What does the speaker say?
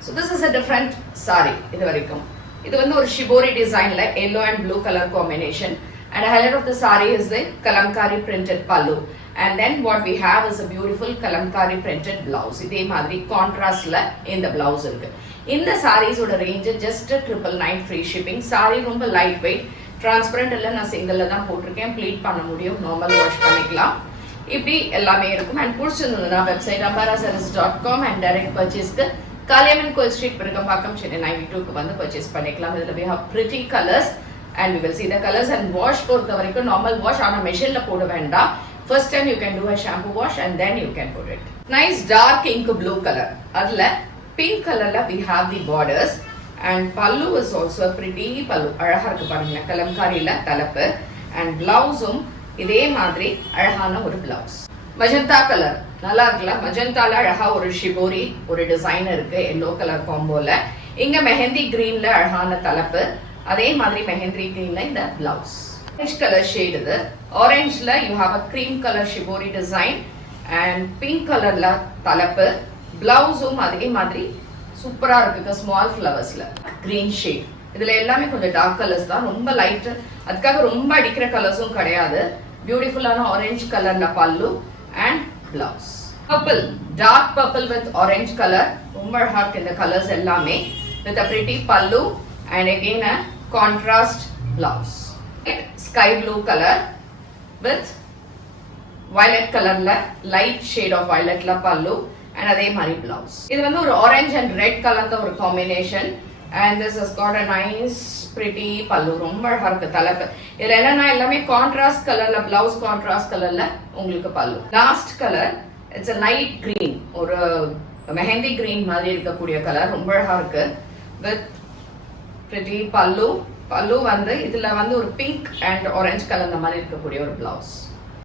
So this is a different saree. இது வரைக்கும் இது வந்து ஒரு shibori designல yellow and blue color combination, and the highlight of the saree is the kalamkari printed pallu, and then what we have is a beautiful kalamkari printed blouse. இதே மாதிரி contrastல இந்த blouse இருக்கு. இந்த sarees ஓட range just 999 free shipping. saree ரொம்ப light weight, transparent இல்ல, நான் சிங்கிள்ல தான் போட்டிருக்கேன். ப்ளீட் பண்ண முடியும், நார்மல் வாஷ் பண்ணிக்கலாம். இப்படி எல்லாமே இருக்கும். and பிடிச்சிருந்ததுன்னா வெப்சைட் ambarasarees.com and direct purchaseக்கு காளியம்மன் கோயில் ஸ்ட்ரீட் பெருக்கம்பாக்கம் சென்னை 92க்கு வந்து பர்ச்சேஸ் பண்ணிக்கலாம். இதில் we have pretty colors and we will see the colors. and wash பொறுத்த வரைக்கும் நார்மல் வாஷ், ஆனால் மெஷினில் போட வேண்டாம். first time you can do a shampoo wash and then you can put it. nice dark ink blue color. அதில் pink colorல we have the borders, and pallu is also a pretty pallu. அழகா இருக்கு பாருங்க, கலம்காரியில தலைப்பு. and blouse-உம் இதே மாதிரி அழகான ஒரு blouse. Magenta colour நல்லா இருக்குல்ல, மஜந்தால அழகா ஒரு ஷிபோரி ஒரு டிசைன் இருக்கு எல்லோ கலர் காம்போல. இங்க மெஹந்தி கிரீன்ல அழகான தலைப்பு, அதே மாதிரி மெஹந்தி கிரீன்ல இந்த பிளவுஸ். ஆரஞ்சு கலர் ஷேட் இது. ஆரஞ்சுல you have a cream colour shibori design and pink கலர்ல தலைப்பு. பிளவுஸும் அதே மாதிரி சூப்பரா இருக்கு, ஸ்மால் ஃபிளவர்ஸ்ல கிரீன் ஷேட். இதுல எல்லாமே கொஞ்சம் டார்க் கலர்ஸ் தான், ரொம்ப லைட், அதுக்காக ரொம்ப அடிக்கிற கலர்ஸும் கிடையாது. பியூட்டிஃபுல்லான ஆரஞ்சு கலர்ல பல்லு and blouse. Purple, dark purple with orange color. ரொம்ப அழகா இருக்கு இந்த கலர்ஸ் எல்லாமே. with a pretty pallu and again a contrast blouse. Sky blue color with violet colorல light shade of violetல pallu and அதே மாதிரி blouse. இது வந்து ஒரு orange and red கலர்ல ஒரு combination, and this has got a nice pretty pallu. ரொம்ப அழகா இருக்கு தலைப்பு. இதுல என்னன்னா எல்லாமே கான்ட்ராஸ்ட் கலர்ல பிளவுஸ், கான்ட்ராஸ்ட் கலர்ல உங்களுக்கு பல்லு. Last colour it's a light green, ஒரு மெஹந்தி கிரீன் மாதிரி இருக்கக்கூடிய கலர், ரொம்ப அழகா இருக்கு. with pretty pallu. பல்லு வந்து இதுல வந்து ஒரு பிங்க் அண்ட் ஆரஞ்சு கலர் மாதிரி இருக்கக்கூடிய ஒரு பிளவுஸ்.